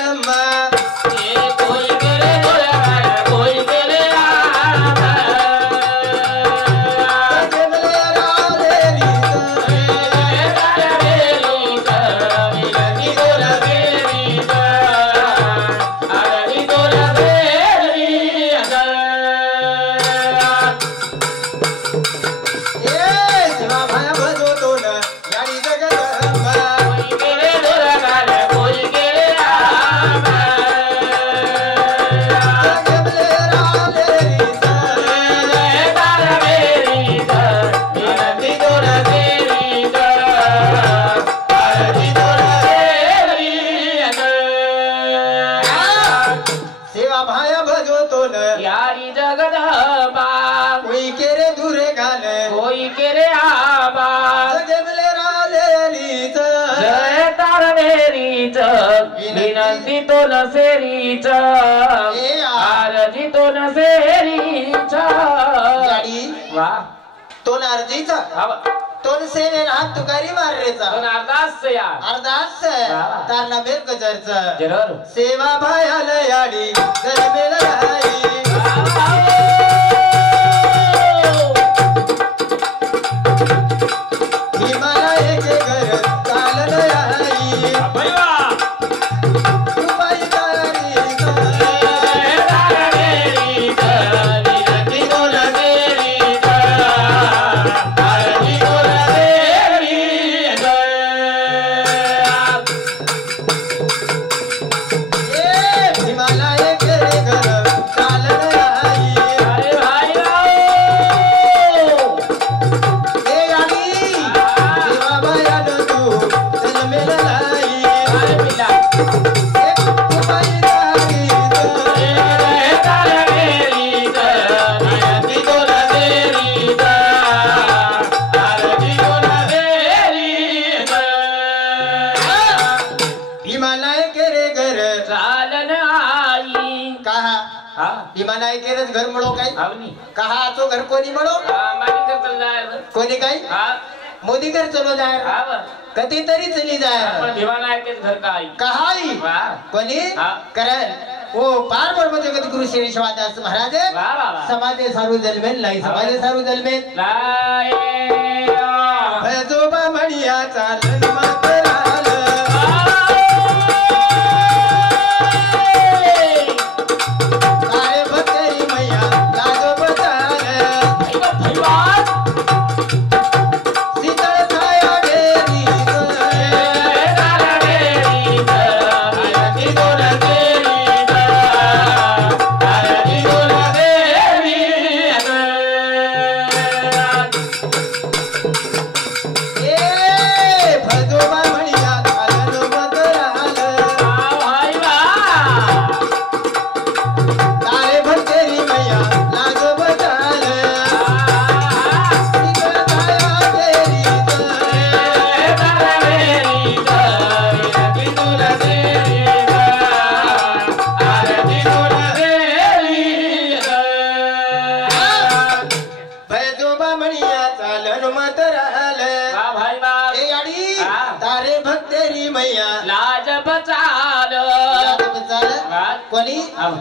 जगदम्बा कोई करे दुर्गा कोई करे आबा जगले राले यारी जगदम्बा कोई केरे दूरे गाले कोई केरे आबा जगले राले लीच जय तारवेरीच विनंती तो नसेरीच आरजी तो नसेरीच गाडी वा तो नारजीचा तोन सेवेन हात तुकारी माररेचा पण अर्धास यार अर्धास तारना बेर गजरचा जरूर सेवा भायाला याडी गरमेल राई हिमाला एके घर चालन आई रुपाई घर मळो काय कहा तो घर कोणी मळो कोणी काय मोदी घर चलो जाय कधी तरी चली जाय कहा कोणी करण ओ पार बरोबर जगत गुरु श्री शिवादास महाराज समाजे सारू जलमेल नाही समाजे सारू जलमेल भजोबा म्हणिया चालन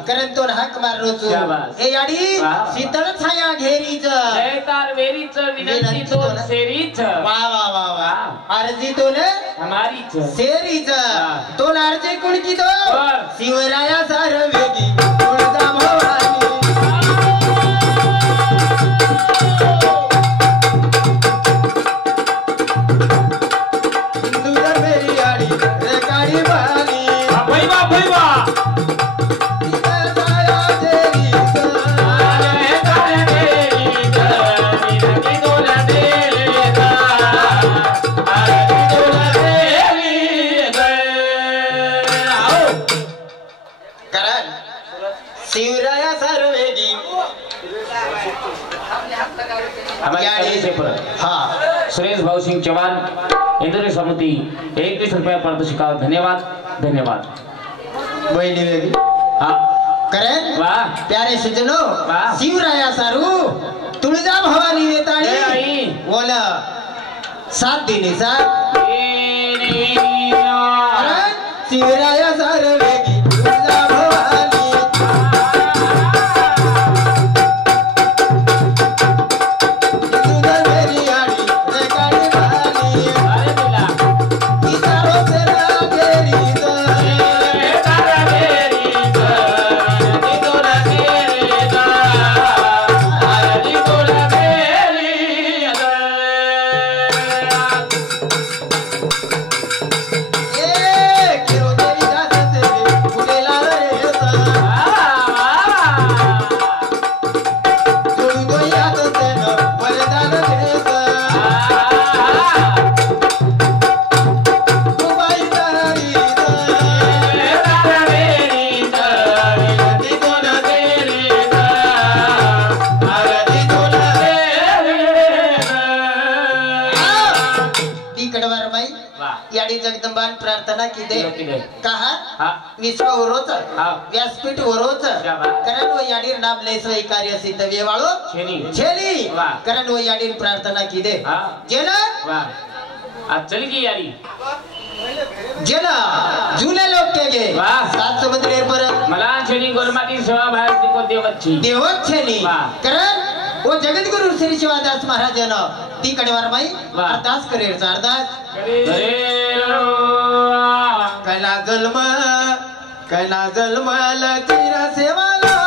करण तो हाक मारलो तू ए याडी शीतळ छाया घेरीच जय तारवेरीच विनंती तो सेरीच वा वा वा वा अर्जी तो ने हमारीच सेरीच तो अर्जी कुणकी तो शिवराया सार वेगी तुळजा भवानी हिंदू मेरी याडी रे काडी बाली भैवा भैवा सुरेश भाऊ सिंह चौहान इंद्र समिति 21 रुपया पारितोषिका धन्यवाद धन्यवाद करें वाह प्यारे सज्जनों शिवराया सारू तुळजा भवानी वेताळी बोला 7 दिनी 7 शिवराया सारवेगी तुला भवानी तुझा मेरी आडी रे काडी भाली अरे तुला की सारो चला गेली तारा गेली ती तोला गेली आली तोला गेली जगदंबान प्रार्थना की दे कहा विश्व वरोच व्यासपीठ वरोच कारण वो याडीर नाम ले सोई कार्य सिद्धवे वाळो छेली कारण वो याडीर प्रार्थना की दे जेना आज चल की यारी जेना जुने लोग के गे सात समुद्र पर मला छेली गोरमाटी सेवा भारती को देवच्छी छेली कारण वो जगत गुरु श्री शिवादास महाराज ती कडेवार माई अरदास करेर अरदास कला जन्म लतीरा सेवाला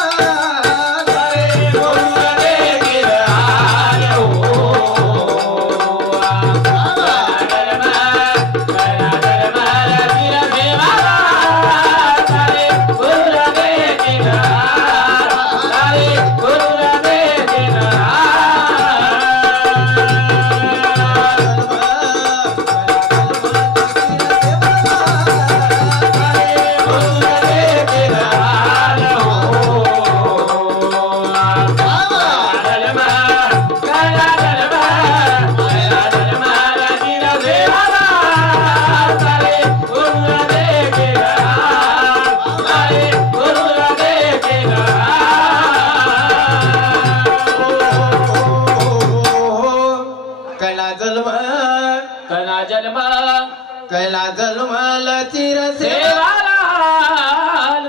कैला जन्म लतीर सेवालाल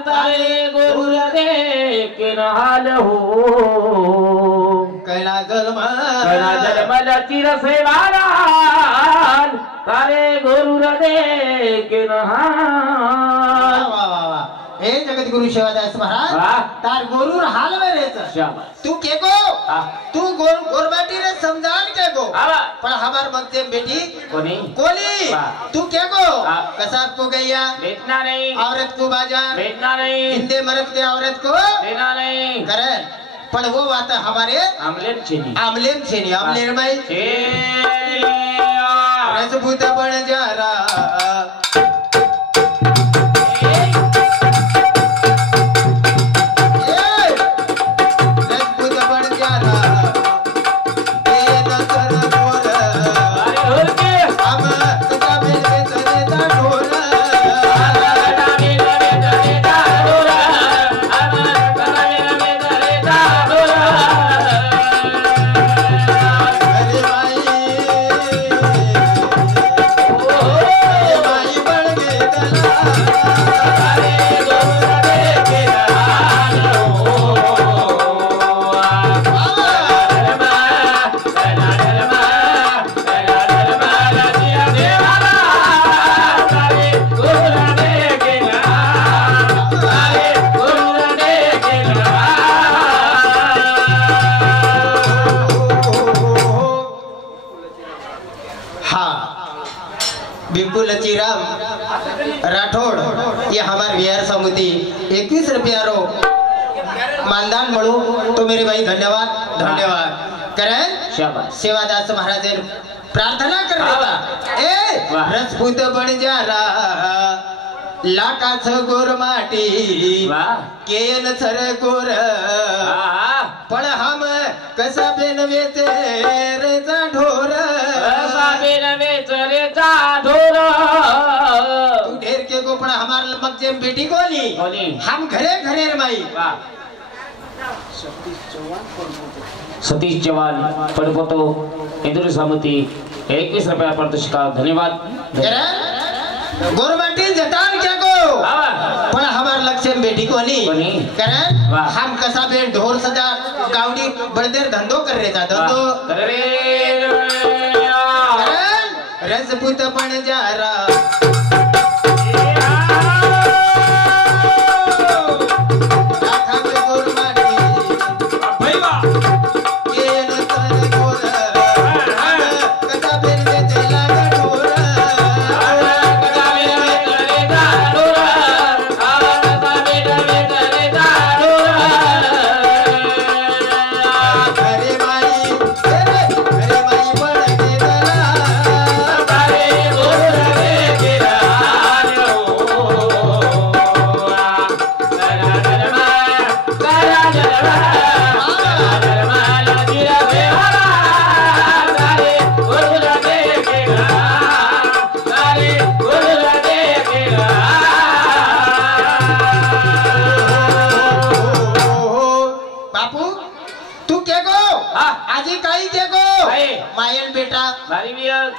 तारे गुरु देख नहाल हो कैला जन्म लतीर सेवालाल तारे गुरु देख नहाल हे जगत गुरु शिवादास महाराज तार गुरु हाल में रहता तू के गो तू गोरबाटी रे समझान के गो पर हमार मगते बेटी कोनी तू के गो कसाब को गैया बेचना नहीं औरत को बाजा बेचना नहीं हिंदे मर्द के औरत को देना नहीं करे पर वो बात हमारे आमलेम छेनी भाई रसभूत बन जा रहा राठौड़ ये हमारे विहार समिति 21 रुपया रो मानदान मळू तो मेरे भाई धन्यवाद करें सेवादास महाराज प्रार्थना कर रसपूत बन जा रहा लाकाच गोर माटी केन सर गोर पण हम कसा बेन वेचे रेचा ढोर तू ढेर के गो पण हमार मग जेम बेटी कोली हम घरे घरे माई सतीश चव्हाण पडपतो इंदुरी समिति 21 रुपया पारितोषिक धन्यवाद गोरमाटी जतान क्या को पण हमार लक्ष्य बेटी कोनी कारण हम कसा बेन ढोल सजा गावडी बड़देर धंधो कर रहे था धंधो रजपूत पण जा रहा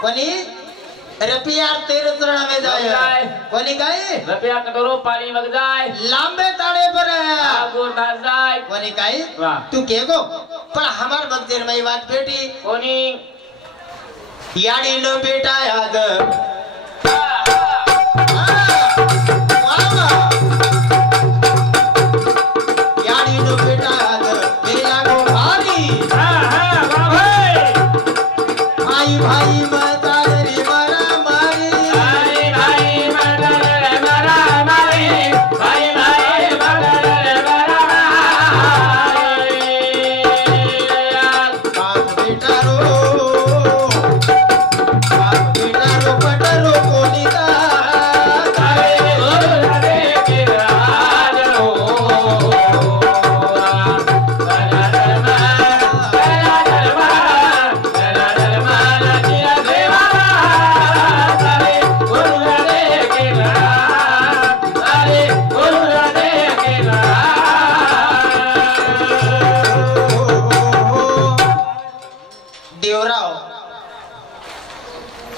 कोनी रपिया तेरे चरण में जाए कोनी गाय रपिया कटोरो पानी लग जाए लांबे ताड़े पर आगो ना जाए कोनी गाय तू केगो पर हमार बगदेर में बात बेटी कोनी यानी लो बेटा याद यानी लो बेटा याद मेला को भारी भाई भाई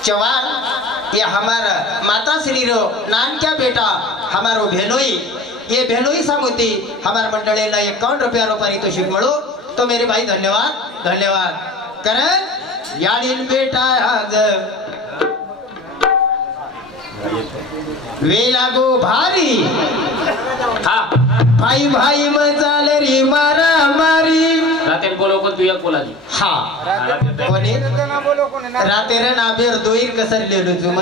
चौहान ये हमारा माता श्री रो नान क्या बेटा हमारो भेनोई ये भेनोई सामुती हमार मंडले ना 51 रुपया रो पारितोषिक मळो तो मेरे भाई धन्यवाद धन्यवाद करण याडीन बेटा आज वेला गो भारी हाँ भाई भाई मचाल री मारा मारी रातेर बोलो को तुया कोला जी हाँ कोनी रातेर ना बेर दोईर कसर ले लो तुम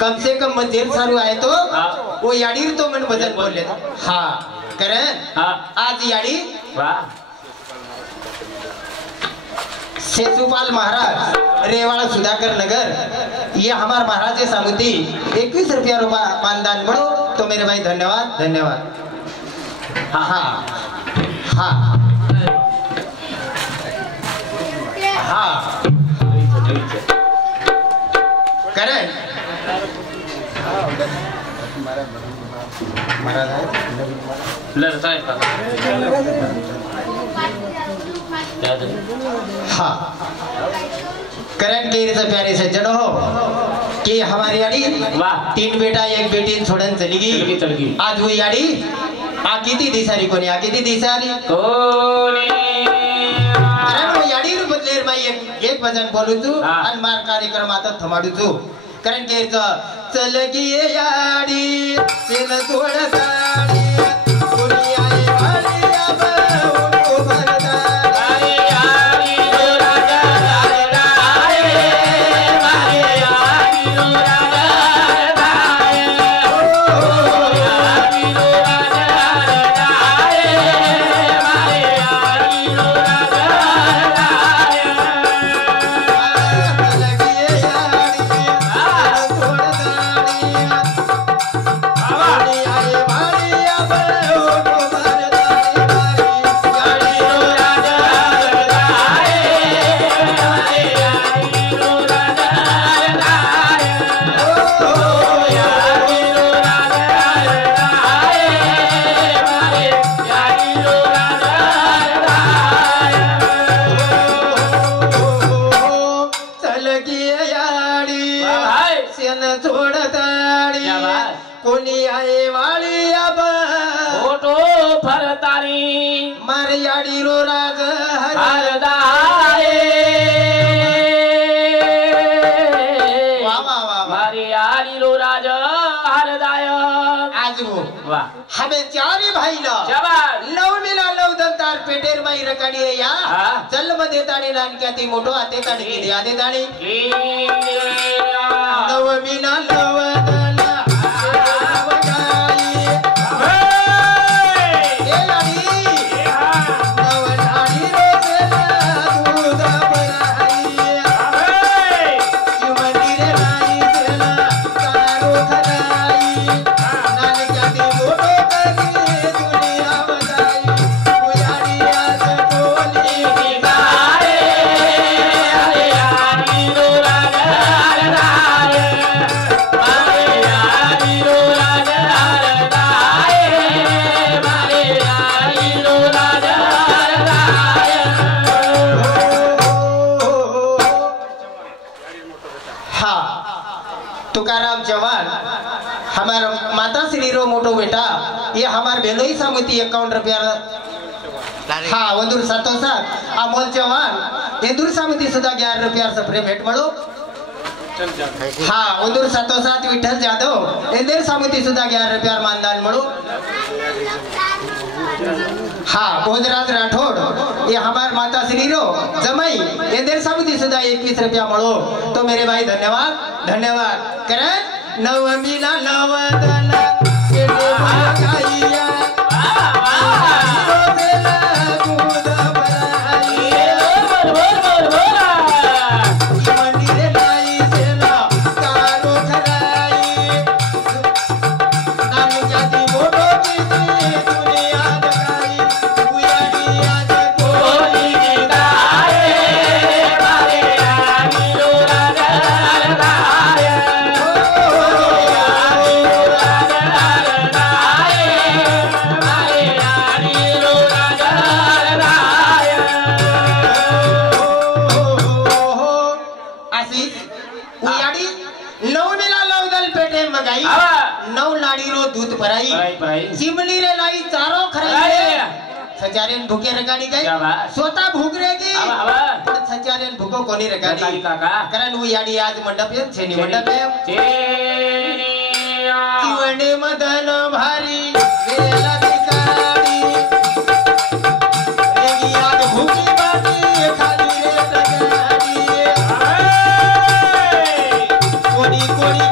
कम से कम मंदिर सारू आए तो वो याडीर तो मन बदल बोले हाँ करण आज याडी वाह सेतुपाल महाराज रेवाड़ा सुधाकर नगर ये हमारे महाराज सामुती 21 रुपया मानदान बढ़ो तो मेरे भाई धन्यवाद धन्यवाद हाँ हाँ हाँ हाँ करें हाँ करण के प्यारे सज्जन हो कि हमारी याडी 3 बेटा 1 बेटी छोड़न चली गई आज वो याडी आकिती दिसारी कोणी आकिती दिसारी कोणी करण वो याडी रू बदलेर भाई एक भजन बोलू तू आणि मार कार्यक्रम आता थमाडू तू करण के चल की याडी सेन तोड साडी कोणी आए भाडी अब उनको भरदा भाड़ी तारी मारियाडी रो राज हरदाये मारियाडी रो राज हरदाय आज वो वाह हमें चारी भाई ना शाबास नव मिला नव दंतार पेटेर माई रकाडी आहे या चल मध्ये ताणी नानक्या ती मोठो आते ताणी किती आते ताणी नव मिला नव तुकाराम चौहान हमार माता श्री रो मोटो बेटा ये हमार बेलोई समिति 51 रुपया हाँ वंदूर सातो सात अमोल चौहान इंदूर समिति सुधा 11 रुपया सप्रे भेट मळो हाँ वंदूर सातो सात विठ्ठल जाधव इंदूर समिति सुधा 11 रुपया मानदान मळो हाँ भोजराज राठौड़ ये हमार माता श्री रो जमाई इंदूर समिति सुधा 21 रुपया मळो तो मेरे भाई धन्यवाद धन्यवाद करें नवमीला नवदला के लगाइया चिमली रे लाई चारो खराई सचारेन भूखे रगाडी गई स्वतः भूख रेगी पण सचारेन भूको कोणी रगाडी कारण वो याडी आज मंडप है छेनी मंडप है जीवने मदन भारी वेला दिकाडी रेगी आज भूखी बाटी खाली रे रगाडी कोणी कोणी